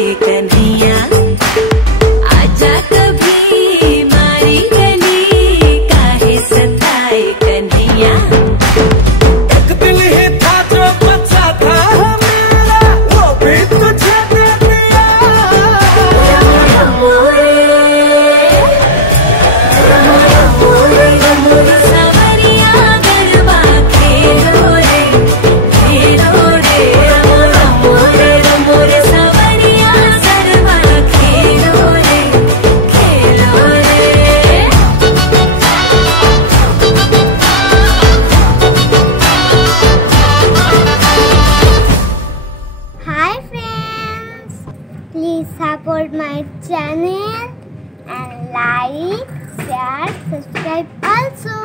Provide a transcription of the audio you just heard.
सताए कन्हैया, आजा कभी मारी गली, काहे सताए कन्हैया। एक दिल ही था जो बचा था मेरा, वो भी तुझे दे दिया। रमो रे सवरिया गरबा खेलो रे, खेलो रे। रमो रे सवरिया गरबा खेलो रे, खेलो रे। Hi friends, please support my channel and like, share, subscribe also.